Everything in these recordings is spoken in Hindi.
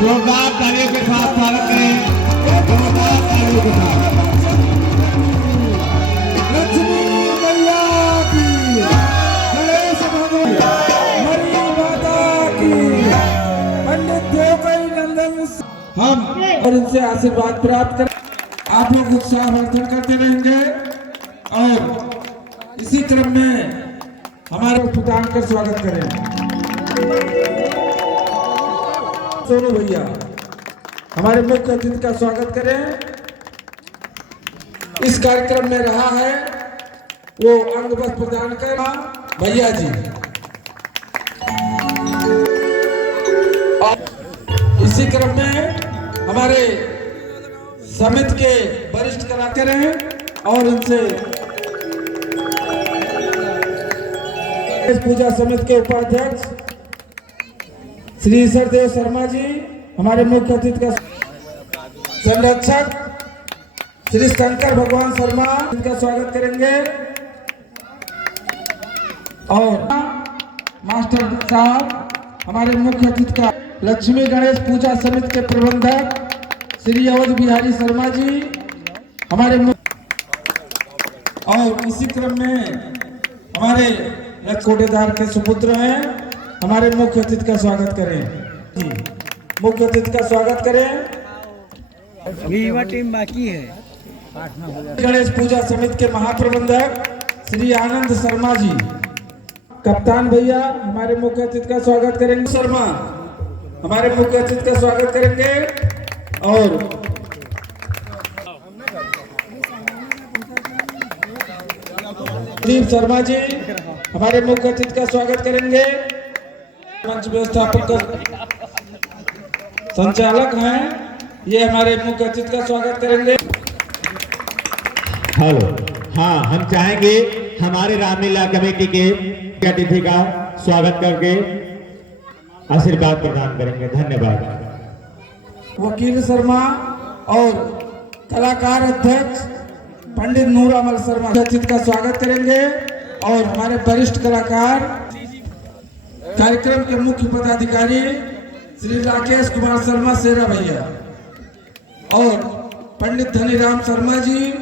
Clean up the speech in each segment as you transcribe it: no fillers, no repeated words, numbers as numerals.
जोरदार तालियों के साथ स्वागत करें, जोरदार तालियों के साथ। लक्ष्मी मैया की, गणेश भगवान मरी माता की, पंडित देवकई नंदन हम और इनसे आशीर्वाद प्राप्त करें। आप लोग उत्साहवर्धन करते रहेंगे और इसी क्रम में हमारे प्रदान कर स्वागत करें। सोनू भैया हमारे मुख्य अतिथि का स्वागत करें। इस कार्यक्रम में रहा है वो अंग वस्त्र प्रदान कर भैया जी। और इसी क्रम में हमारे समिति के वरिष्ठ कलाकार हैं और इनसे इस पूजा समिति के उपाध्यक्ष श्री ईश्वरदेव शर्मा जी, हमारे मुख्य अतिथि का संरक्षक श्री शंकर भगवान शर्मा, इनका स्वागत करेंगे। और मास्टर साहब हमारे मुख्य अतिथि का लक्ष्मी गणेश पूजा समिति के प्रबंधक श्री अवध बिहारी शर्मा जी, हमारे और इसी क्रम में हमारे कोटेदार के सुपुत्र हैं, हमारे मुख्य अतिथि का स्वागत करें। मुख्य अतिथि का स्वागत करें। युवा टीम बाकी है। गणेश पूजा समिति के महाप्रबंधक श्री आनंद शर्मा जी, कप्तान भैया हमारे मुख्य अतिथि का स्वागत करेंगे। शर्मा हमारे मुख्य अतिथि का स्वागत करेंगे और दीप शर्मा जी हमारे मुख्य अतिथि का स्वागत करेंगे। मंच व्यवस्थापक संचालक हैं, ये हमारे मुख्य अतिथि का स्वागत करेंगे। हेलो, हाँ, हम चाहेंगे हमारे रामलीला कमेटी के अतिथि का स्वागत करके आशीर्वाद प्रदान करेंगे। धन्यवाद। वकील शर्मा और कलाकार अध्यक्ष पंडित नूर अमल शर्मा अतिथि का स्वागत करेंगे और हमारे वरिष्ठ कलाकार कार्यक्रम के मुख्य पदाधिकारी श्री राकेश कुमार शर्मा शेरा भैया और पंडित धनीराम शर्मा जी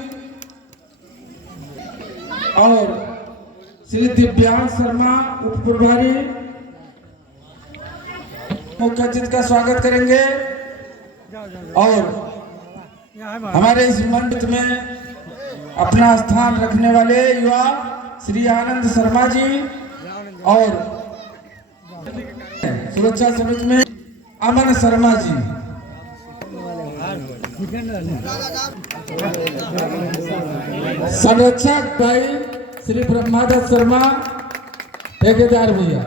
और श्री दिव्यांश शर्मा उप प्रभारी मुख्य अतिथि का स्वागत करेंगे। और हमारे इस मंच में अपना स्थान रखने वाले युवा श्री आनंद शर्मा जी और सुरक्षा समिति में अमन शर्मा जी, संरक्षक भाई श्री ब्रह्मादत्त शर्मा, ठेकेदार भैया।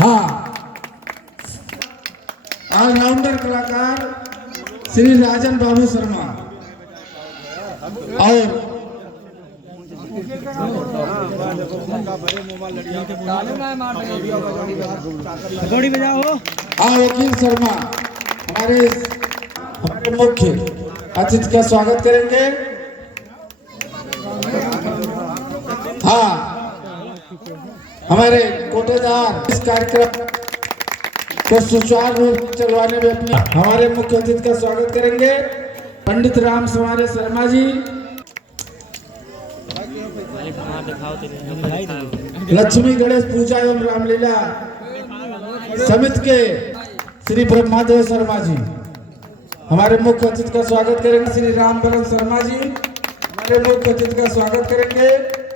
हाँ, ऑलराउंडर कलाकार श्री राजन बाबू शर्मा और वकील शर्मा हमारे मुख्य अतिथि का स्वागत करेंगे। हाँ, हमारे कोटेदार इस कार्यक्रम को सुचारू रूप से चलवाने में अपने हमारे मुख्य अतिथि का स्वागत करेंगे पंडित राम समारे शर्मा जी, लक्ष्मी गणेश पूजा एवं रामलीला समिति के श्री ब्रह्मादेव शर्मा जी, हमारे मुख्य अतिथि का स्वागत करेंगे। श्री रामबरन शर्मा जी हमारे मुख्य अतिथि का स्वागत करेंगे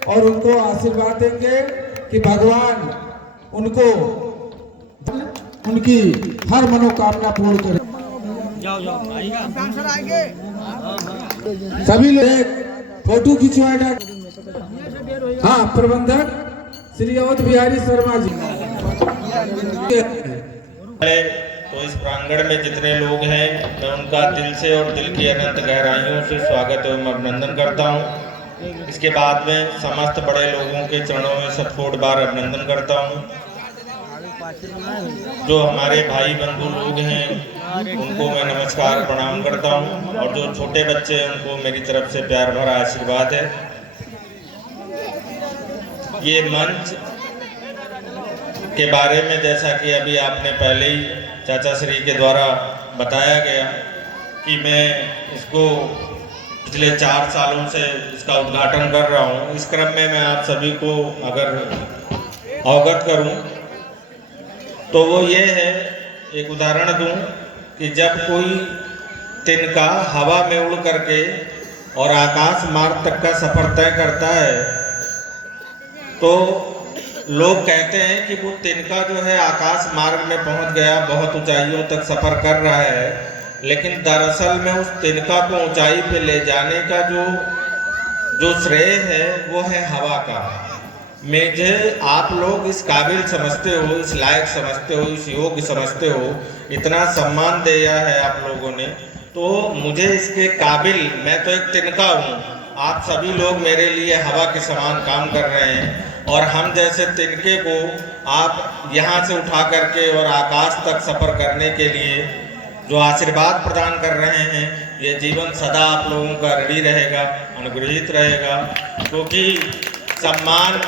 और उनको आशीर्वाद देंगे कि भगवान उनको उनकी हर मनोकामना पूर्ण करें। सभी लोग फोटो खिंचवाएगा। हाँ, प्रबंधक श्री अवध बिहारी शर्मा जी। तो इस प्रांगण में जितने लोग हैं मैं उनका दिल से और दिल की अनंत गहराइयों से स्वागत एवं अभिनंदन करता हूं। इसके बाद में समस्त बड़े लोगों के चरणों में सतकोट बार अभिनंदन करता हूं। जो हमारे भाई बंधु लोग हैं उनको मैं नमस्कार प्रणाम करता हूं और जो छोटे बच्चे हैं उनको मेरी तरफ से प्यार भरा आशीर्वाद है। ये मंच के बारे में जैसा कि अभी आपने पहले ही चाचा श्री के द्वारा बताया गया कि मैं इसको पिछले 4 सालों से इसका उद्घाटन कर रहा हूँ। इस क्रम में मैं आप सभी को अगर अवगत करूँ तो वो ये है, एक उदाहरण दूँ कि जब कोई तिनका हवा में उड़ करके और आकाश मार्ग तक का सफ़र तय करता है तो लोग कहते हैं कि वो तिनका जो है आकाश मार्ग में पहुंच गया, बहुत ऊंचाइयों तक सफ़र कर रहा है, लेकिन दरअसल में उस तिनका को ऊंचाई पे ले जाने का जो श्रेय है वो है हवा का। मुझे आप लोग इस काबिल समझते हो, इस लायक समझते हो, इस योग्य समझते हो, इतना सम्मान दिया है आप लोगों ने, तो मुझे इसके काबिल, मैं तो एक तिनका हूँ, आप सभी लोग मेरे लिए हवा के समान काम कर रहे हैं और हम जैसे तिनके को आप यहाँ से उठा करके और आकाश तक सफ़र करने के लिए जो आशीर्वाद प्रदान कर रहे हैं, ये जीवन सदा आप लोगों का ऋणी रहेगा, अनुग्रहित रहेगा। क्योंकि सम्मान,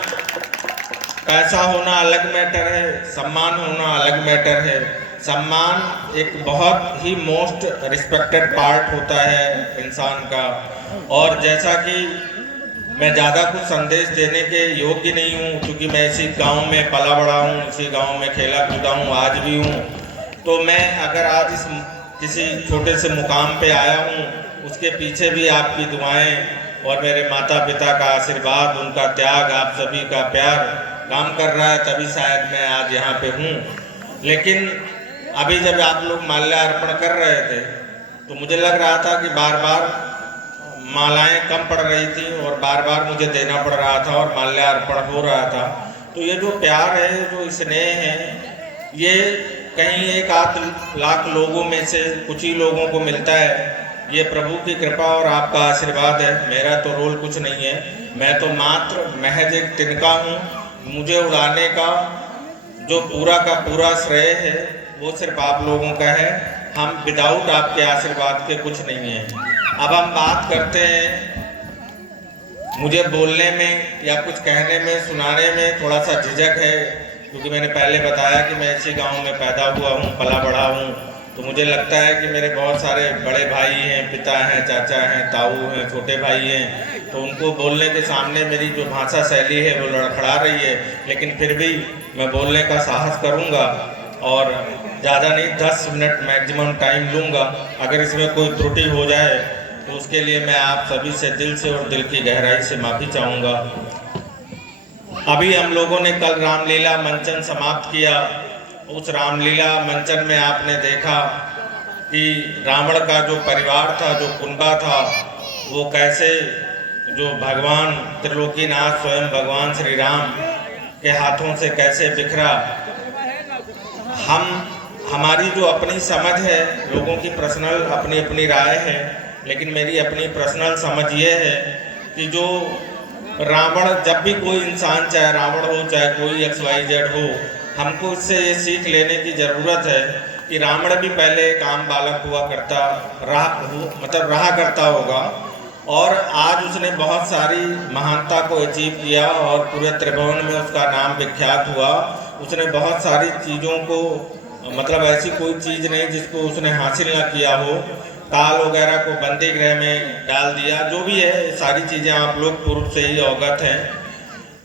पैसा होना अलग मैटर है, सम्मान होना अलग मैटर है। सम्मान एक बहुत ही मोस्ट रिस्पेक्टेड पार्ट होता है इंसान का। और जैसा कि मैं ज़्यादा कुछ संदेश देने के योग्य नहीं हूँ, क्योंकि मैं इसी गांव में पला बड़ा हूँ, इसी गांव में खेला कूदा हूँ, आज भी हूँ, तो मैं अगर आज इस किसी छोटे से मुकाम पे आया हूँ, उसके पीछे भी आपकी दुआएं और मेरे माता पिता का आशीर्वाद, उनका त्याग, आप सभी का प्यार काम कर रहा है, तभी शायद मैं आज यहाँ पे हूँ। लेकिन अभी जब आप लोग माल्यार्पण कर रहे थे तो मुझे लग रहा था कि बार बार मालाएं कम पड़ रही थी और बार बार मुझे देना पड़ रहा था और माल्यार्पण हो रहा था। तो ये जो प्यार है, जो स्नेह है, ये कहीं 1-8 लाख लोगों में से कुछ ही लोगों को मिलता है। ये प्रभु की कृपा और आपका आशीर्वाद है। मेरा तो रोल कुछ नहीं है, मैं तो मात्र महज एक तिनका हूँ। मुझे उड़ाने का जो पूरा का पूरा श्रेय है वो सिर्फ आप लोगों का है। हम विदाउट आपके आशीर्वाद के कुछ नहीं हैं। अब हम बात करते हैं, मुझे बोलने में या कुछ कहने में, सुनाने में थोड़ा सा झिझक है, क्योंकि मैंने पहले बताया कि मैं इसी गांव में पैदा हुआ हूं, पला बड़ा हूं। तो मुझे लगता है कि मेरे बहुत सारे बड़े भाई हैं, पिता हैं, चाचा हैं, ताऊ हैं, छोटे भाई हैं, तो उनको बोलने के सामने मेरी जो भाषा शैली है वो लड़खड़ा रही है, लेकिन फिर भी मैं बोलने का साहस करूँगा और ज़्यादा नहीं 10 मिनट मैक्सिमम टाइम लूँगा। अगर इसमें कोई त्रुटि हो जाए तो उसके लिए मैं आप सभी से दिल से और दिल की गहराई से माफ़ी चाहूँगा। अभी हम लोगों ने कल रामलीला मंचन समाप्त किया। उस रामलीला मंचन में आपने देखा कि रावण का जो परिवार था, जो कुनबा था, वो कैसे जो भगवान त्रिलोकीनाथ स्वयं भगवान श्री राम के हाथों से कैसे बिखरा। हमारी जो अपनी समझ है, लोगों की पर्सनल अपनी अपनी राय है, लेकिन मेरी अपनी पर्सनल समझ ये है कि जो रावण, जब भी कोई इंसान, चाहे रावण हो चाहे कोई XYZ हो, हमको इससे ये सीख लेने की ज़रूरत है कि रावण भी पहले एक आम बालक हुआ करता रहा करता होगा और आज उसने बहुत सारी महानता को अचीव किया और पूरे त्रिभुवन में उसका नाम विख्यात हुआ। उसने बहुत सारी चीज़ों को, ऐसी कोई चीज़ नहीं जिसको उसने हासिल ना किया हो। काल वगैरह को बंदी गृह में डाल दिया, जो भी है सारी चीज़ें आप लोग पूर्व से ही अवगत हैं।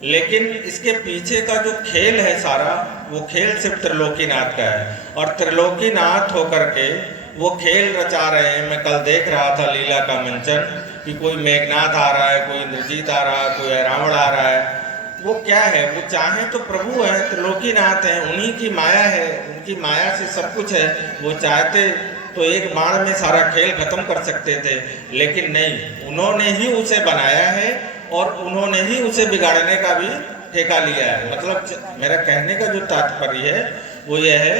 लेकिन इसके पीछे का जो खेल है सारा, वो खेल सिर्फ त्रिलोकीनाथ का है और त्रिलोकीनाथ होकर के वो खेल रचा रहे हैं। मैं कल देख रहा था लीला का मंचन कि कोई मेघनाथ आ रहा है, कोई इंद्रजीत आ रहा है, कोई रावण आ रहा है। वो क्या है, वो चाहे तो प्रभु है, त्रिलोकीनाथ है, उन्हीं की माया है, उनकी माया से सब कुछ है। वो चाहते तो एक बाण में सारा खेल खत्म कर सकते थे, लेकिन नहीं, उन्होंने ही उसे बनाया है और उन्होंने ही उसे बिगाड़ने का भी ठेका लिया है। मतलब मेरा कहने का जो तात्पर्य है वो ये है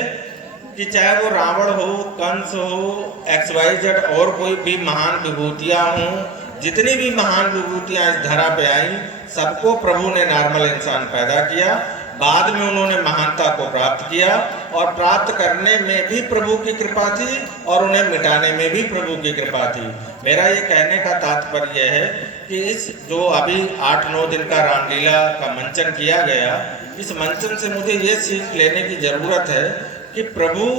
कि चाहे वो रावण हो, कंस हो, XYZ और कोई भी महान विभूतियाँ हों, जितनी भी महान विभूतियाँ इस धरा पे आई, सबको प्रभु ने नॉर्मल इंसान पैदा किया। बाद में उन्होंने महानता को प्राप्त किया और प्राप्त करने में भी प्रभु की कृपा थी और उन्हें मिटाने में भी प्रभु की कृपा थी। मेरा ये कहने का तात्पर्य है कि इस जो अभी 8-9 दिन का रामलीला का मंचन किया गया, इस मंचन से मुझे ये सीख लेने की ज़रूरत है कि प्रभु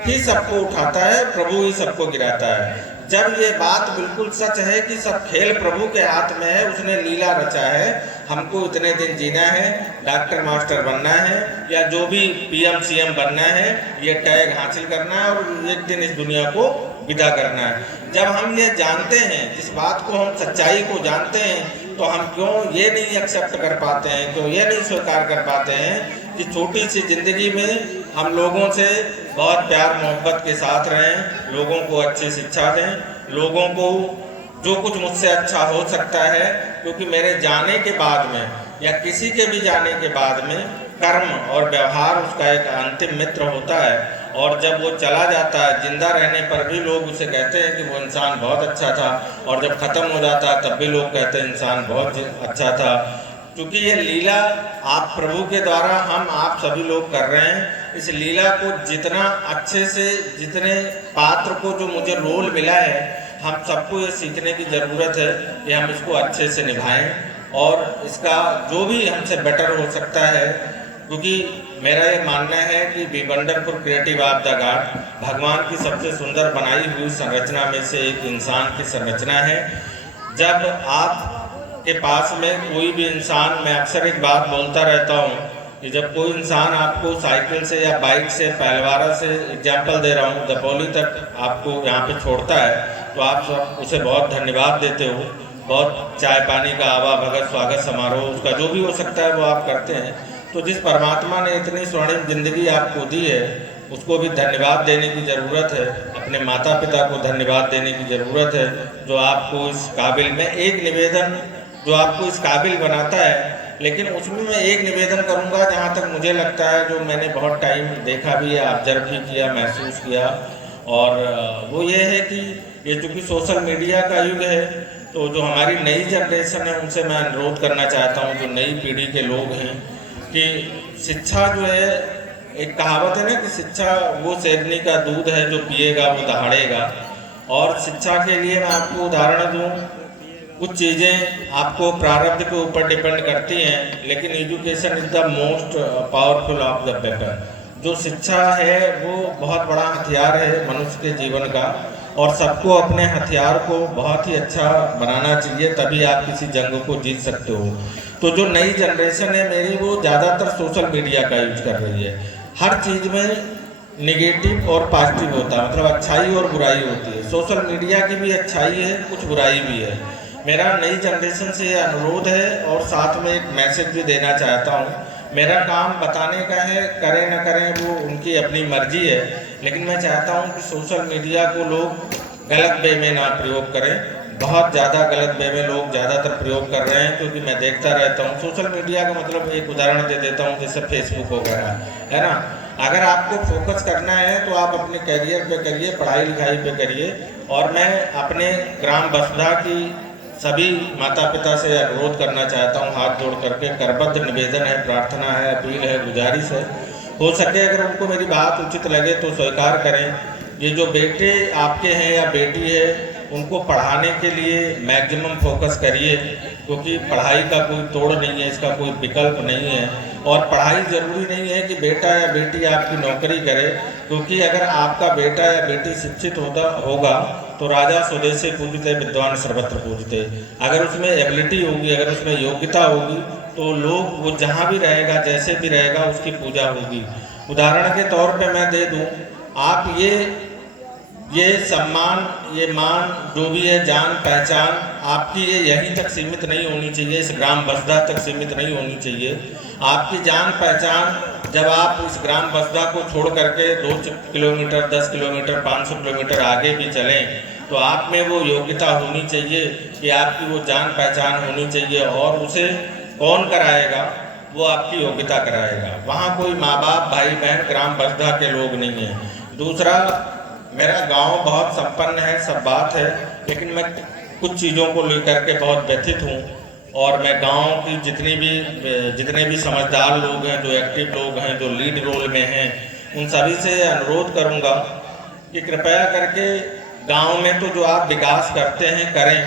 ही सबको उठाता है, प्रभु ही सबको गिराता है। जब ये बात बिल्कुल सच है कि सब खेल प्रभु के हाथ में है, उसने लीला रचा है, हमको इतने दिन जीना है, डॉक्टर मास्टर बनना है या जो भी पीएम सीएम बनना है, ये टैग हासिल करना है और एक दिन इस दुनिया को विदा करना है। जब हम ये जानते हैं, इस बात को हम सच्चाई को जानते हैं, तो हम क्यों ये नहीं एक्सेप्ट कर पाते हैं, क्यों ये नहीं स्वीकार कर पाते हैं कि छोटी सी जिंदगी में हम लोगों से बहुत प्यार मोहब्बत के साथ रहें, लोगों को अच्छी शिक्षा दें, लोगों को जो कुछ मुझसे अच्छा हो सकता है, क्योंकि मेरे जाने के बाद में या किसी के भी जाने के बाद में कर्म और व्यवहार उसका एक अंतिम मित्र होता है। और जब वो चला जाता है, जिंदा रहने पर भी लोग उसे कहते हैं कि वो इंसान बहुत अच्छा था, और जब ख़त्म हो जाता है तब भी लोग कहते हैं इंसान बहुत अच्छा था। क्योंकि ये लीला आप प्रभु के द्वारा हम आप सभी लोग कर रहे हैं। इस लीला को जितना अच्छे से, जितने पात्र को जो मुझे रोल मिला है, हम सबको ये सीखने की ज़रूरत है कि हम इसको अच्छे से निभाएं और इसका जो भी हमसे बेटर हो सकता है। क्योंकि मेरा ये मानना है कि we wonderful creative of the god, भगवान की सबसे सुंदर बनाई हुई संरचना में से एक इंसान की संरचना है। जब आप के पास में कोई भी इंसान, मैं अक्सर एक बात बोलता रहता हूँ कि जब कोई इंसान आपको साइकिल से या बाइक से, पहलवारा से, एग्जाम्पल दे रहा हूँ, दपोली तक आपको यहाँ पे छोड़ता है, तो आप सब उसे बहुत धन्यवाद देते हो, बहुत चाय पानी का आवा भगत स्वागत समारोह उसका जो भी हो सकता है वो आप करते हैं। तो जिस परमात्मा ने इतनी स्वर्णिम जिंदगी आपको दी है, उसको भी धन्यवाद देने की ज़रूरत है। अपने माता पिता को धन्यवाद देने की ज़रूरत है, जो आपको इस काबिल में एक निवेदन, जो आपको इस काबिल बनाता है। लेकिन उसमें मैं एक निवेदन करूंगा, जहाँ तक मुझे लगता है, जो मैंने बहुत टाइम देखा भी है, ऑब्जर्व भी किया, महसूस किया, और वो ये है कि ये चूँकि सोशल मीडिया का युग है, तो जो हमारी नई जनरेशन है उनसे मैं अनुरोध करना चाहता हूँ, जो नई पीढ़ी के लोग हैं, कि शिक्षा जो है, एक कहावत है ना कि शिक्षा वो शेरनी का दूध है, जो पिएगा वो दहाड़ेगा। और शिक्षा के लिए मैं आपको उदाहरण दूँ, कुछ चीज़ें आपको प्रारब्ध के ऊपर डिपेंड करती हैं, लेकिन education is the most powerful of the weapon. जो शिक्षा है वो बहुत बड़ा हथियार है मनुष्य के जीवन का, और सबको अपने हथियार को बहुत ही अच्छा बनाना चाहिए, तभी आप किसी जंग को जीत सकते हो। तो जो नई जनरेशन है मेरी, वो ज़्यादातर सोशल मीडिया का यूज कर रही है। हर चीज़ में निगेटिव और पॉजिटिव होता है, मतलब अच्छाई और बुराई होती है। सोशल मीडिया की भी अच्छाई है, कुछ बुराई भी है। मेरा नई जनरेशन से ये अनुरोध है, और साथ में एक मैसेज भी देना चाहता हूँ। मेरा काम बताने का है, करें न करें वो उनकी अपनी मर्जी है, लेकिन मैं चाहता हूँ कि सोशल मीडिया को लोग गलत वे में ना प्रयोग करें। बहुत ज़्यादा गलत वे में लोग ज़्यादातर प्रयोग कर रहे हैं, क्योंकि मैं देखता रहता हूँ। सोशल मीडिया का मतलब एक उदाहरण दे देता हूँ, जैसे फेसबुक वगैरह है ना। अगर आपको फोकस करना है तो आप अपने करियर पे करिए, पढ़ाई लिखाई पे करिए। और मैं अपने ग्राम बसदा की सभी माता पिता से अनुरोध करना चाहता हूँ, हाथ जोड़ करके करबद्ध निवेदन है, प्रार्थना है, अपील है, गुजारिश है। हो सके अगर उनको मेरी बात उचित लगे तो स्वीकार करें। ये जो बेटे आपके हैं या बेटी है, उनको पढ़ाने के लिए मैक्सिमम फोकस करिए, क्योंकि पढ़ाई का कोई तोड़ नहीं है, इसका कोई विकल्प नहीं है। और पढ़ाई ज़रूरी नहीं है कि बेटा या बेटी आपकी नौकरी करे, क्योंकि अगर आपका बेटा या बेटी शिक्षित होगा तो राजा स्वदेशी पूजते, विद्वान सर्वत्र पूजते। अगर उसमें एबिलिटी होगी, अगर उसमें योग्यता होगी, तो लोग वो जहाँ भी रहेगा, जैसे भी रहेगा, उसकी पूजा होगी। उदाहरण के तौर पे मैं दे दूँ, आप ये सम्मान, ये मान, जो भी है, जान पहचान आपकी ये यहीं तक सीमित नहीं होनी चाहिए, इस ग्राम बसदा तक सीमित नहीं होनी चाहिए। आपकी जान पहचान जब आप इस ग्राम बसदा को छोड़ करके 2 किलोमीटर, 10 किलोमीटर, 500 किलोमीटर आगे भी चलें, तो आप में वो योग्यता होनी चाहिए कि आपकी वो जान पहचान होनी चाहिए। और उसे कौन कराएगा? वो आपकी योग्यता कराएगा। वहाँ कोई माँ बाप, भाई बहन, ग्राम बसदा के लोग नहीं हैं। दूसरा, मेरा गांव बहुत संपन्न है, सब बात है, लेकिन मैं कुछ चीज़ों को लेकर के बहुत व्यथित हूँ। और मैं गांव की जितने भी समझदार लोग हैं, जो एक्टिव लोग हैं, जो लीड रोल में हैं, उन सभी से अनुरोध करूंगा कि कृपया करके गांव में तो जो आप विकास करते हैं करें,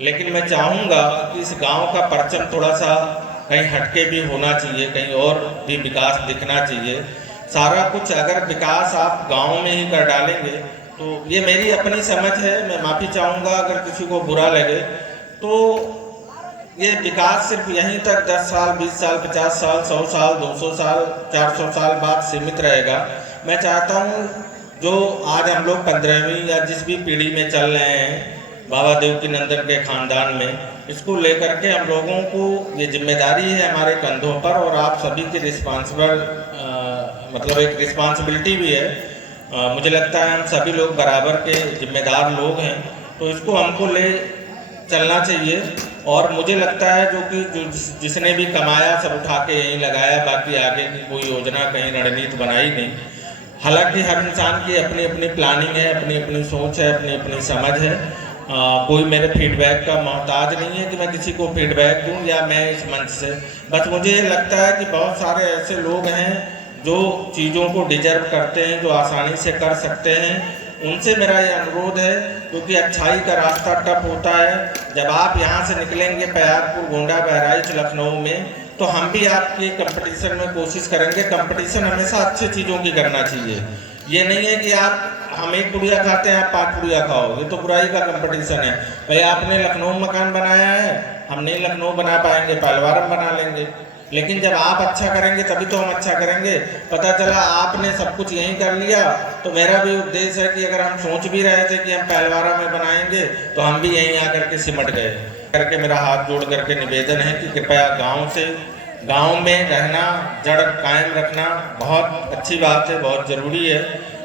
लेकिन मैं चाहूँगा कि इस गांव का परचम थोड़ा सा कहीं हटके भी होना चाहिए, कहीं और भी विकास दिखना चाहिए। सारा कुछ अगर विकास आप गांव में ही कर डालेंगे, तो ये मेरी अपनी समझ है, मैं माफ़ी चाहूँगा अगर किसी को बुरा लगे, तो ये विकास सिर्फ यहीं तक 10 साल, 20 साल, 50 साल, 100 साल, 200 साल, 400 साल बाद सीमित रहेगा। मैं चाहता हूँ जो आज हम लोग 15वीं या जिस भी पीढ़ी में चल रहे हैं बाबा देवकीनंदन के खानदान में, इसको लेकर के हम लोगों को ये जिम्मेदारी है हमारे कंधों पर, और आप सभी की मतलब एक रिस्पॉन्सिबिलिटी भी है। मुझे लगता है हम सभी लोग बराबर के जिम्मेदार लोग हैं, तो इसको हमको ले चलना चाहिए। और मुझे लगता है जो जिसने भी कमाया सब उठा के यहीं लगाया, बाकी आगे की कोई योजना कहीं रणनीति बनाई नहीं। हालांकि हर इंसान की अपनी अपनी प्लानिंग है, अपनी अपनी सोच है, अपनी अपनी समझ है। कोई मेरे फीडबैक का मोहताज नहीं है कि मैं किसी को फीडबैक दूं या मैं इस मंच से, बस मुझे लगता है कि बहुत सारे ऐसे लोग हैं जो चीज़ों को डिजर्व करते हैं, जो आसानी से कर सकते हैं, उनसे मेरा ये अनुरोध है, क्योंकि अच्छाई का रास्ता टफ होता है। जब आप यहाँ से निकलेंगे प्रयागपुर, गोंडा, बहराइच, लखनऊ में, तो हम भी आपके कंपटीशन में कोशिश करेंगे। कंपटीशन हमेशा अच्छी चीज़ों की करना चाहिए। ये नहीं है कि आप हम एक पुड़िया खाते हैं, आप 5 पुड़िया खाओ, ये तो बुराई का कंपटीशन है। भाई आपने लखनऊ मकान बनाया है, हम नहीं लखनऊ बना पाएंगे, पहलवारम बना लेंगे, लेकिन जब आप अच्छा करेंगे तभी तो हम अच्छा करेंगे। पता चला आपने सब कुछ यहीं कर लिया, तो मेरा भी उद्देश्य है कि अगर हम सोच भी रहे थे कि हम पहलवारा में बनाएंगे, तो हम भी यहीं आकर के सिमट गए। करके मेरा हाथ जोड़ करके निवेदन है कि कृपया गांव में रहना, जड़ कायम रखना बहुत अच्छी बात है, बहुत ज़रूरी है,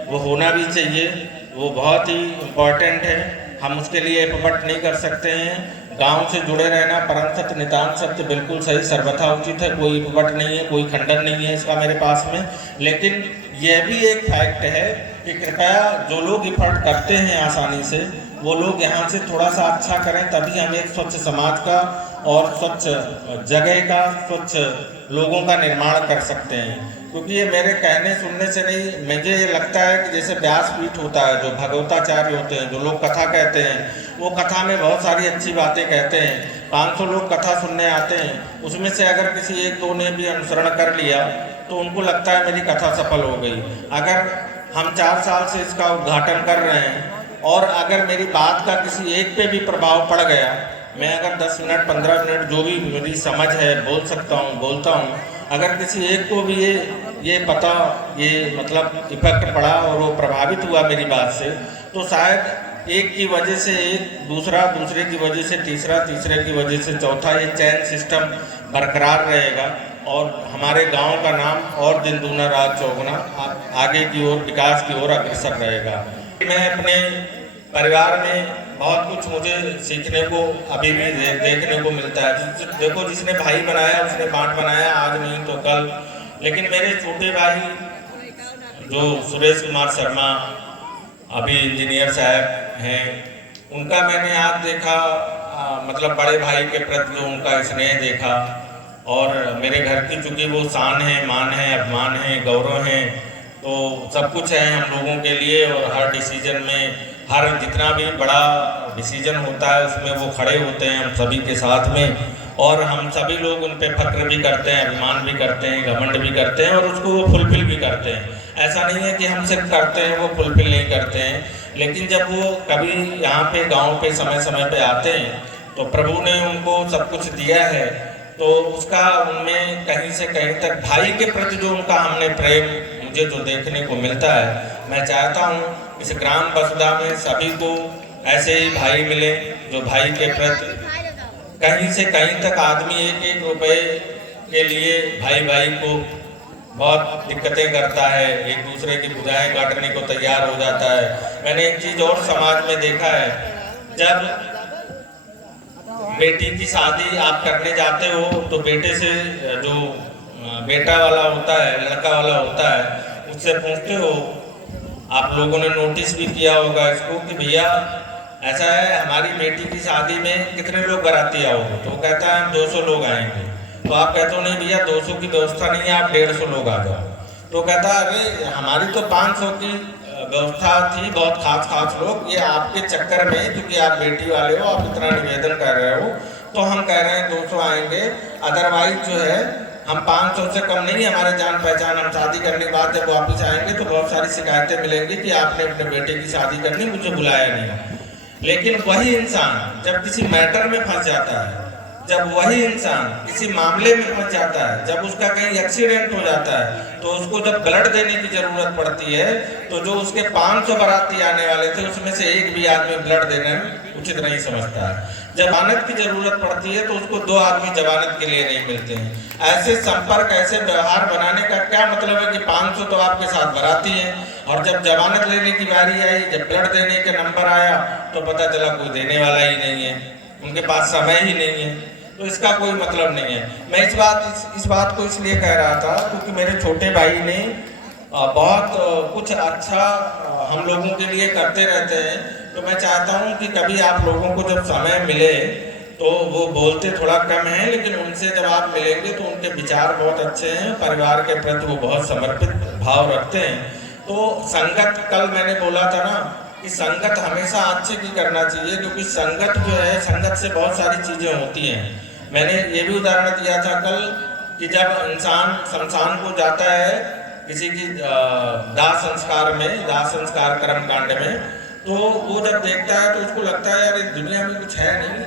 वो होना भी चाहिए, वो बहुत ही इम्पोर्टेंट है। हम उसके लिए एफर्ट नहीं कर सकते हैं। गांव से जुड़े रहना परम सत्य नितांत सत्य बिल्कुल सही, सर्वथा उचित है, कोई एफर्ट नहीं है, कोई खंडन नहीं है इसका मेरे पास में। लेकिन यह भी एक फैक्ट है कि कृपया जो लोग एफर्ट करते हैं आसानी से, वो लोग यहाँ से थोड़ा सा अच्छा करें, तभी हम एक स्वच्छ समाज का और स्वच्छ जगह का, स्वच्छ लोगों का निर्माण कर सकते हैं। क्योंकि ये मेरे कहने सुनने से नहीं, मुझे ये लगता है कि जैसे व्यासपीठ होता है, जो भगवताचार्य होते हैं, जो लोग कथा कहते हैं, वो कथा में बहुत सारी अच्छी बातें कहते हैं। 500 लोग कथा सुनने आते हैं, उसमें से अगर किसी 1-2 ने भी अनुसरण कर लिया तो उनको लगता है मेरी कथा सफल हो गई। अगर हम 4 साल से इसका उद्घाटन कर रहे हैं और अगर मेरी बात का किसी एक पे भी प्रभाव पड़ गया, मैं अगर 10 मिनट 15 मिनट जो भी मेरी समझ है बोल सकता हूँ, बोलता हूँ, अगर किसी एक को भी ये पता, ये मतलब इफेक्ट पड़ा और वो प्रभावित हुआ मेरी बात से, तो शायद एक की वजह से एक, दूसरा दूसरे की वजह से तीसरा, तीसरे की वजह से चौथा, ये चैन सिस्टम बरकरार रहेगा और हमारे गांव का नाम और दिन दूना रात चौगुना आगे की ओर, विकास की ओर अग्रसर रहेगा। मैं अपने परिवार में बहुत कुछ मुझे सीखने को अभी भी देखने को मिलता है। देखो, जिसने भाई बनाया उसने बांट बनाया, आज नहीं तो कल। लेकिन मेरे छोटे भाई जो सुरेश कुमार शर्मा अभी इंजीनियर साहब हैं, उनका मैंने आज देखा, मतलब बड़े भाई के प्रति जो उनका स्नेह देखा, और मेरे घर की चूँकि वो शान है, मान है, अभिमान है, गौरव है, तो सब कुछ है हम लोगों के लिए। और हर डिसीजन में, हर जितना भी बड़ा डिसीजन होता है उसमें वो खड़े होते हैं हम सभी के साथ में, और हम सभी लोग उन पे फक्र भी करते हैं, अभिमान भी करते हैं, घमंड भी करते हैं, और उसको वो फुलफिल भी करते हैं। ऐसा नहीं है कि हम सिर्फ करते हैं, वो फुलफिल नहीं करते हैं। लेकिन जब वो कभी यहाँ पे गाँव पे समय समय पे आते हैं, तो प्रभु ने उनको सब कुछ दिया है, तो उसका उनमें कहीं से कहीं तक भाई के प्रति जो उनका हमने प्रेम मुझे जो देखने को मिलता है, मैं चाहता हूँ इस ग्राम बसुधा में सभी को ऐसे ही भाई मिले, जो भाई के प्रति कहीं से कहीं तक आदमी 1-1 रुपए के लिए भाई को बहुत दिक्कतें करता है, एक दूसरे की बुझाएं काटने को तैयार हो जाता है। मैंने एक चीज़ और समाज में देखा है, जब बेटी की शादी आप करने जाते हो तो बेटे से, जो बेटा वाला होता है, लड़का वाला होता है, उससे पूछते हो, आप लोगों ने नोटिस भी किया होगा इसको, कि भैया ऐसा है, हमारी बेटी की शादी में कितने लोग बाराती आओगे? तो वो कहता है हम 200 लोग आएंगे। तो आप कहते हो नहीं भैया 200 की व्यवस्था नहीं है, आप 150 लोग आ जाओ। तो कहता है अरे हमारी तो 500 की व्यवस्था थी, बहुत खास लोग, ये आपके चक्कर में क्योंकि आप बेटी वाले हो, आप इतना निवेदन कर रहे हो तो हम कह रहे हैं 200 आएंगे। अदरवाइज जो है हम 500 से कम नहीं, हमारे जान पहचान, हम शादी करने के बाद जब वापस आएंगे तो बहुत सारी शिकायतें मिलेंगी कि आपने अपने बेटे की शादी करनी, मुझे बुलाया नहीं। लेकिन वही इंसान जब किसी मैटर में फंस जाता है, जब वही इंसान किसी मामले में फंस जाता है, जब उसका कहीं एक्सीडेंट हो जाता है, तो उसको जब ब्लड देने की जरूरत पड़ती है, तो जो उसके 500 बाराती आने वाले थे उसमें से एक भी आदमी ब्लड देने में उचित नहीं समझता है। जमानत की जरूरत पड़ती है तो उसको 2 आदमी जमानत के लिए नहीं मिलते हैं। ऐसे संपर्क, ऐसे व्यवहार बनाने का क्या मतलब है कि 500 तो आपके साथ बाराती हैं और जब जमानत लेने की बारी आई, जब ब्लड देने के नंबर आया तो पता चला कोई देने वाला ही नहीं है, उनके पास समय ही नहीं है। तो इसका कोई मतलब नहीं है। मैं इस बात को इसलिए कह रहा था क्योंकि मेरे छोटे भाई ने बहुत कुछ अच्छा हम लोगों के लिए करते रहते हैं। तो मैं चाहता हूं कि कभी आप लोगों को जब समय मिले, तो वो बोलते थोड़ा कम है लेकिन उनसे जब आप मिलेंगे तो उनके विचार बहुत अच्छे हैं, परिवार के प्रति वो बहुत समर्पित भाव रखते हैं। तो संगत, कल मैंने बोला था ना कि संगत हमेशा अच्छे की करना चाहिए, क्योंकि संगत जो है, संगत से बहुत सारी चीज़ें होती हैं। मैंने ये भी उदाहरण दिया था कल कि जब इंसान शमशान को जाता है किसी की दाह संस्कार कर्मकांड में, तो वो जब देखता है तो उसको लगता है यार इस दुनिया में कुछ है नहीं,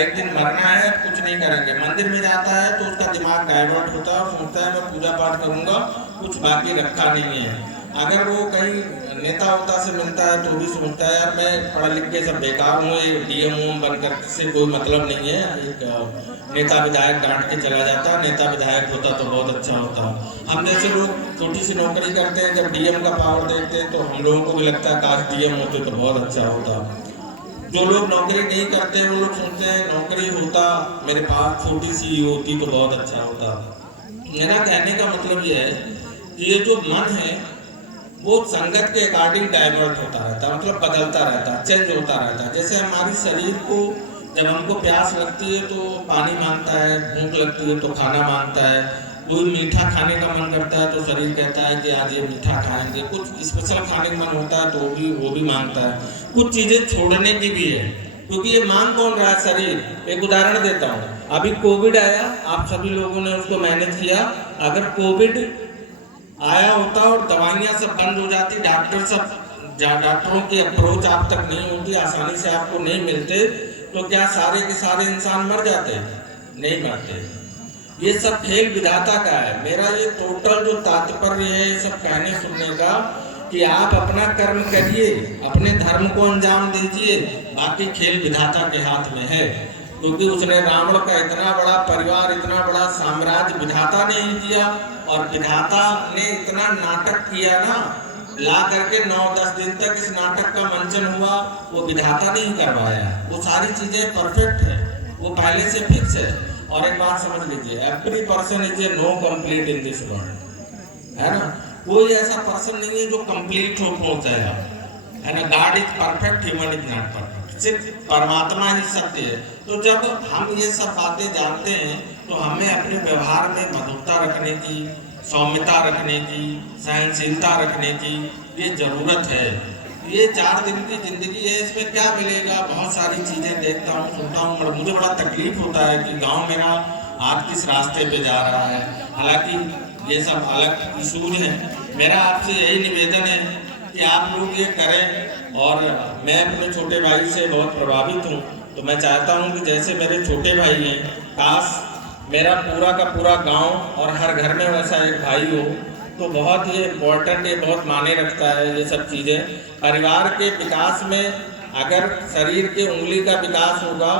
एक दिन मरना है, कुछ नहीं करेंगे। मंदिर में जाता है तो उसका दिमाग डाइवर्ट होता है और सोचता है मैं पूजा पाठ करूंगा, कुछ बाकी रखा नहीं है। अगर वो कहीं नेता उता से मिलता है तो भी सोचता है यार मैं पढ़ लिख के सब बेकार हूँ, ये डीएम बनकर से कोई मतलब नहीं है। एक नेता विधायक डांट के चला जाता, नेता विधायक होता तो बहुत अच्छा होता। हम जैसे लोग छोटी सी नौकरी करते हैं, जब डीएम का पावर देखते हैं तो हम लोगों को भी लगता है काश डीएम होते तो बहुत अच्छा होता। जो लोग नौकरी नहीं करते वो लोग सोचते हैं नौकरी होता, मेरे पास छोटी सी होती तो बहुत अच्छा होता। मेरा कहने का मतलब ये है कि ये जो मन है वो संगत के अकॉर्डिंग डाइवर्ट होता रहता है, मतलब बदलता रहता है, चेंज होता रहता है। जैसे हमारी शरीर को जब हमको प्यास लगती है तो पानी मांगता है, भूख लगती है तो खाना मांगता है, कोई मीठा खाने का मन करता है तो शरीर कहता है कि आज ये मीठा खाएंगे, कुछ स्पेशल खाने का मन होता है तो वो भी मांगता है, कुछ चीज़ें छोड़ने की भी है, क्योंकि ये मांग कौन रहा है? शरीर। एक उदाहरण देता हूँ, अभी कोविड आया, आप सभी लोगों ने उसको मैनेज किया। अगर कोविड आया होता और दवाइयाँ सब बंद हो जाती, डॉक्टरों की अप्रोच आप तक नहीं होती, आसानी से आपको नहीं मिलते, तो क्या सारे के सारे इंसान मर जाते? नहीं मरते। ये सब खेल विधाता का है। मेरा ये टोटल जो तात्पर्य है ये सब कहने सुनने का कि आप अपना कर्म करिए, अपने धर्म को अंजाम दीजिए, बाकी खेल विधाता के हाथ में है। क्योंकि उसने रावण का इतना बड़ा परिवार, इतना बड़ा साम्राज्य विधाता ने ही दिया, और विधाता ने इतना नाटक किया ना, ला करके 9-10 दिन तक इस नाटक का मंचन हुआ, वो विधाता ने ही करवाया। वो सारी चीजें परफेक्ट है, वो पहले से फिक्स है। और एक बात समझ लीजिए, every person is a no complete in this world, है ना? कोई ऐसा पर्सन नहीं है जो कंप्लीट हो पहुंचेगा, है ना? God is perfect, human is not perfect, सिर्फ परमात्मा ही सत्य है। तो जब हम ये सब बातें जानते हैं तो हमें अपने व्यवहार में मधुरता रखने की, सौम्यता रखने की, सहनशीलता रखने की ये जरूरत है। ये 4 दिन की जिंदगी है, इसमें क्या मिलेगा? बहुत सारी चीजें देखता हूँ, सुनता हूँ, मुझे बड़ा तकलीफ होता है कि गांव मेरा आज किस रास्ते पे जा रहा है। हालांकि ये सब अलग इशूज हैं। मेरा आपसे यही निवेदन है कि आप लोग ये करें। और मैं अपने छोटे भाई से बहुत प्रभावित हूँ, तो मैं चाहता हूँ कि जैसे मेरे छोटे भाई हैं, काश मेरा पूरा का पूरा गांव और हर घर में वैसा एक भाई हो, तो बहुत ही इम्पोर्टेंट, ये बहुत मायने रखता है ये सब चीज़ें। परिवार के विकास में अगर शरीर के उंगली का विकास होगा,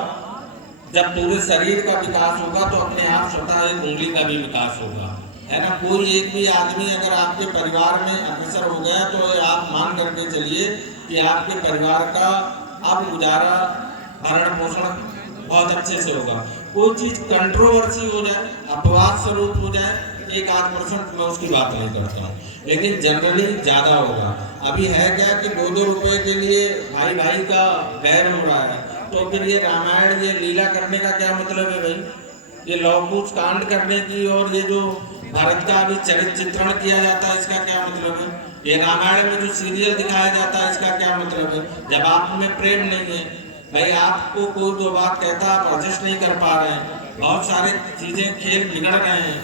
जब पूरे शरीर का विकास होगा तो अपने आप स्वतः एक उंगली का भी विकास होगा, है ना? कोई एक भी आदमी अगर आपके परिवार में अग्रसर हो गया तो आप मान करके चलिए कि आपके परिवार का अब गुजारा, भरण पोषण बहुत अच्छे से होगा। कोई चीज़ कंट्रोवर्सी हो जाए, अपवाद स्वरूप हो जाए, 1-8% मैं उसकी बात नहीं करता हूँ। लेकिन जनरली ज़्यादा होगा। अभी है क्या कि 2-2 रुपए के लिए भाई भाई का बैर हो रहा है, तो फिर ये रामायण, ये लीला करने का क्या मतलब है भाई? ये लव कुश कांड करने की और ये जो भारत का अभी चरित्र चित्रण किया जाता है, इसका क्या मतलब है? ये रामायण में जो सीरियल दिखाया जाता है, इसका क्या मतलब है? जब आप में प्रेम नहीं है भाई, आपको कोई दो बात कहता, आप एडजस्ट नहीं कर पा रहे हैं, बहुत सारे चीजें खेल बिगड़ रहे हैं।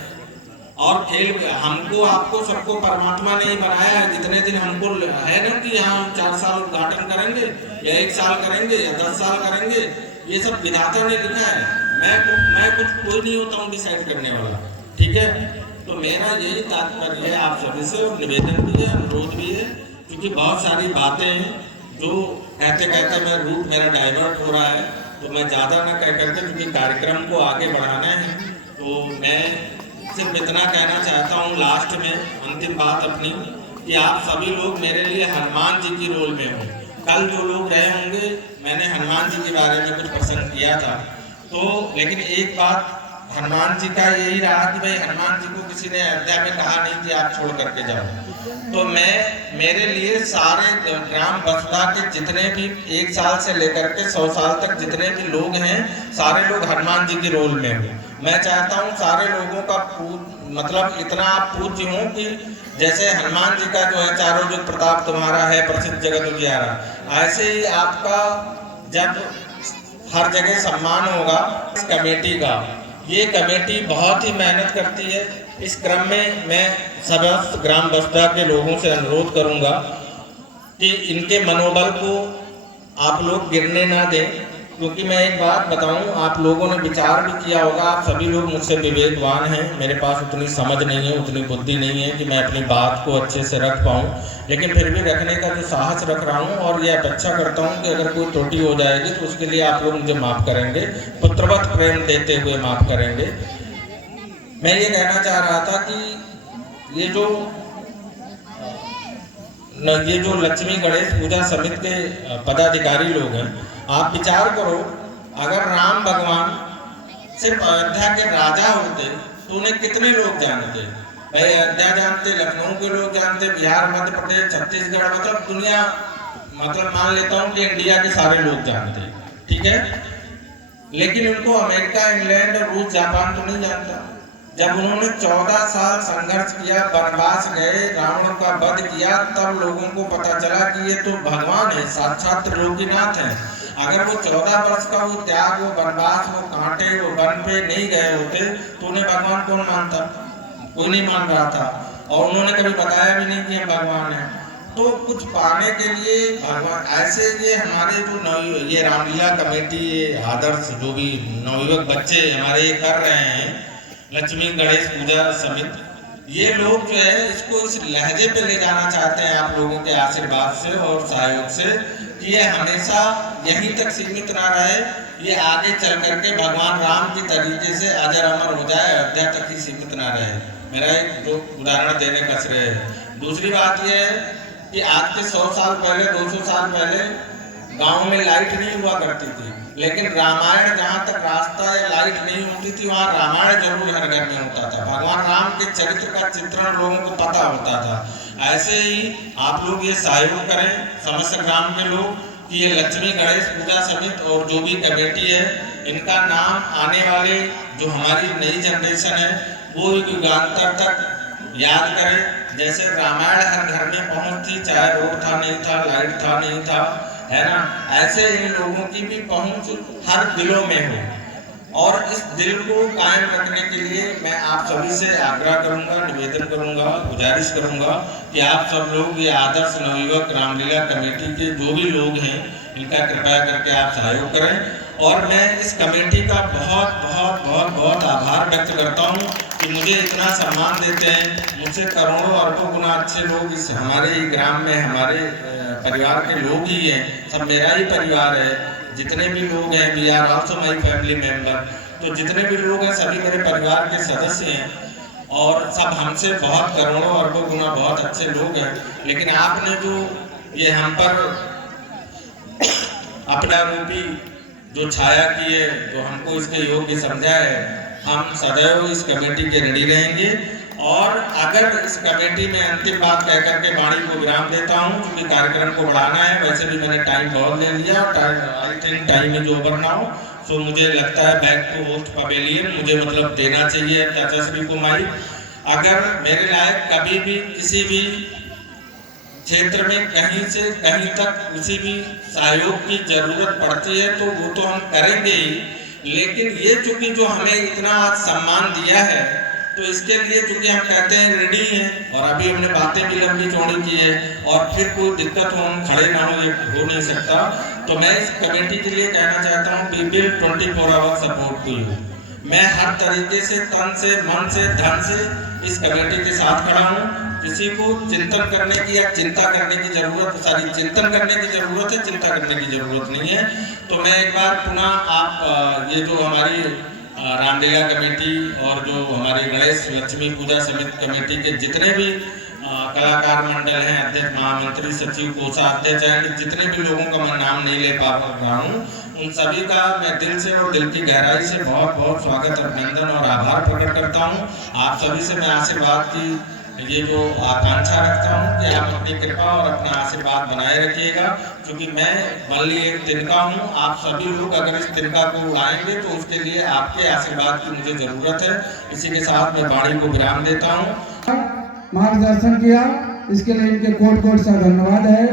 और खेल हमको आपको सबको परमात्मा ने ही बनाया है। जितने दिन हमको है ना कि यहाँ 4 साल उद्घाटन करेंगे या 1 साल करेंगे या 10 साल करेंगे, ये सब विधाता ने लिखा है। मैं कुछ कोई नहीं होता हूँ डिसाइड करने वाला, ठीक है? तो मेरा यही तात्पर्य है आप सभी से, और निवेदन भी है, अनुरोध भी है, क्योंकि बहुत सारी बातें हैं जो कहते कहते मैं रूट मेरा डाइवर्ट हो रहा है, तो मैं ज़्यादा ना कह करके, क्योंकि कार्यक्रम को आगे बढ़ाना है, तो मैं सिर्फ इतना कहना चाहता हूँ लास्ट में, अंतिम बात अपनी, कि आप सभी लोग मेरे लिए हनुमान जी की रोल में हो। कल जो लोग रहे होंगे, मैंने हनुमान जी के बारे में कुछ प्रसंग किया था, तो लेकिन एक बात हनुमान जी का यही रहा कि भाई हनुमान जी को किसी ने अयोध्या में कहा नहीं कि आप छोड़ करके जाओ। तो मेरे लिए सारे ग्राम बसुधा के जितने भी 1 साल से लेकर के 100 साल तक जितने भी लोग हैं, सारे लोग हनुमान जी की रोल में हो। मैं चाहता हूँ सारे लोगों का मतलब इतना आप पूज्य हो कि जैसे हनुमान जी का जो है चारों जो प्रताप तुम्हारा है प्रसिद्ध जगत उजियारा, ऐसे ही आपका जब हर जगह सम्मान होगा। इस कमेटी का, ये कमेटी बहुत ही मेहनत करती है। इस क्रम में मैं समस्त ग्राम बसुधा के लोगों से अनुरोध करूंगा कि इनके मनोबल को आप लोग गिरने ना दें, क्योंकि मैं एक बात बताऊं, आप लोगों ने विचार भी किया होगा, आप सभी लोग मुझसे विवेकवान हैं, मेरे पास उतनी समझ नहीं है, उतनी बुद्धि नहीं है कि मैं अपनी बात को अच्छे से रख पाऊं, लेकिन फिर भी रखने का जो साहस रख रहा हूं, और ये अपेक्षा करता हूं कि अगर कोई त्रुटि हो जाएगी तो उसके लिए आप लोग मुझे माफ़ करेंगे, पुत्रवत प्रेम देते हुए माफ़ करेंगे। मैं ये कहना चाह रहा था कि ये जो लक्ष्मी गणेश पूजा समिति के पदाधिकारी लोग हैं, आप विचार करो, अगर राम भगवान सिर्फ अयोध्या के राजा होते तो उन्हें कितने लोग जानते? भाई अयोध्या जानते, लखनऊ के लोग जानते, बिहार, मध्य प्रदेश, छत्तीसगढ़, मतलब दुनिया, मतलब मान लेता हूँ कि इंडिया के सारे लोग जानते, ठीक है? लेकिन उनको अमेरिका, इंग्लैंड, रूस, जापान तो नहीं जानता। जब उन्होंने 14 साल संघर्ष किया, वनवास गए, रावण का वध किया, तब लोगों को पता चला कि ये तो भगवान है, साक्षात त्रिलोकीनाथ है। अगर वो 14 वर्ष का वो त्याग, वो वनवास, वो कांटे, वो वन पे नहीं गए होते तो उन्हें भगवान कौन मानता? कोई नहीं मान रहा था, और उन्होंने कभी बताया भी नहीं कि हम भगवान हैं। तो कुछ पाने के लिए भगवान ऐसे, ये हमारे जो ये रामलीला कमेटी, ये आदर्श जो भी नवयुवक बच्चे हमारे ये कर रहे हैं, लक्ष्मी गणेश पूजा समिति, ये लोग जो है इसको इस लहजे पे ले जाना चाहते हैं आप लोगों के आशीर्वाद से और सहयोग से, कि ये हमेशा यहीं तक सीमित ना रहे, ये आगे चल करके भगवान राम की तरीके से अजर अमर हो जाए, अयोध्या तक ही सीमित ना रहे। मेरा एक दो उदाहरण देने का श्रेय है। दूसरी बात यह है कि आज के 100 साल पहले, 200 साल पहले गाँव में लाइट नहीं हुआ करती थी, लेकिन रामायण जहाँ तक रास्ता या लाइट नहीं होती थी, वहाँ रामायण जरूर हर घर में होता था। भगवान राम के चरित्र का चित्रण लोगों को पता होता था। ऐसे ही आप लोग ये सहयोग करें, समस्त ग्राम के लोग, कि ये लक्ष्मी गणेश पूजा समिति और जो भी कमेटी है, इनका नाम आने वाले जो हमारी नई जनरेशन है वो युगांतर तक याद करें। जैसे रामायण हर घर में पहुँच थी, चाहे रोड था नहीं था, लाइट था नहीं था, है ना, ऐसे इन लोगों की भी पहुंच हर दिलों में हो। और इस दिल को कायम रखने के लिए मैं आप सभी से आग्रह करूंगा, निवेदन करूंगा, गुजारिश करूंगा कि आप सब लोग ये आदर्श नवयुवक रामलीला कमेटी के जो भी लोग हैं, इनका कृपया करके आप सहयोग करें। और मैं इस कमेटी का बहुत बहुत बहुत बहुत आभार व्यक्त करता हूँ कि मुझे इतना सम्मान देते हैं। मुझसे करोड़ों अरबों गुना अच्छे लोग इस हमारे ग्राम में, हमारे परिवार के लोग ही हैं, सब मेरा ही परिवार है। जितने भी लोग हैं, we are also my family member, तो जितने भी लोग हैं सभी मेरे परिवार के सदस्य हैं, और सब हमसे बहुत करोड़ों अरबों गुना बहुत अच्छे लोग हैं। लेकिन आपने जो ये हम पर अपना रूपी जो छाया की है, जो हमको इसके योग्य समझा है, हम सदैव इस कमेटी के ऋणी रहेंगे और अगर इस कमेटी में अंतिम बात कह करके वाणी को विराम देता हूं, क्योंकि कार्यक्रम को बढ़ाना है। वैसे भी मैंने टाइम बहुत ले लिया, I think time is over now, so मुझे लगता है बैक टू होस्ट पवेलियन मुझे मतलब देना चाहिए चाचा श्री को माइक। अगर मेरे लायक कभी भी किसी भी क्षेत्र में कहीं से कहीं तक किसी भी सहयोग की जरूरत पड़ती है तो वो तो हम करेंगे ही, लेकिन ये चूंकि जो हमें इतना आज सम्मान दिया है तो इसके लिए चूंकि हम कहते हैं रेडी हैं, और अभी हमने बातें भी लंबी चौड़ी की है, और फिर कोई दिक्कत हो हम खड़े ना हो, ये हो नहीं सकता। तो मैं इस कमेटी के लिए कहना चाहता हूँ, we will 24 hour support to you. मैं हर तरीके से तन से मन से धन से इस कमेटी के साथ खड़ा हूँ। किसी को चिंतन करने की या चिंता करने की जरूरत, सारी चिंतन करने की जरूरत है, चिंता करने की जरूरत नहीं है। तो मैं एक बार पुनः आप ये जो हमारी रामलीला कमेटी और जो हमारे गणेश लक्ष्मी पूजा समिति कमेटी के जितने भी कलाकार मंडल हैं, अध्यक्ष, महामंत्री, सचिव, कोषाध्यक्ष हैं, जितने भी लोगों का मैं नाम नहीं ले पा रहा हूँ, उन सभी का मैं दिल से और दिल की गहराई से बहुत बहुत स्वागत, अभिनंदन और आभार प्रकट करता हूँ। आप सभी से मैं आशीर्वाद की ये जो आकांक्षा रखता हूँ कि आप अपनी कृपा और अपना आशीर्वाद बनाए रखिएगा, क्योंकि मैं बल्ली एक तिनका हूँ। आप सभी लोग अगर इस तिनका को उड़ाएंगे तो उसके लिए आपके आशीर्वाद की मुझे जरूरत है। इसी के साथ मैं वाणी को विराम देता हूँ। मार्गदर्शन किया, इसके लिए इनके कोट कोट सा धन्यवाद है।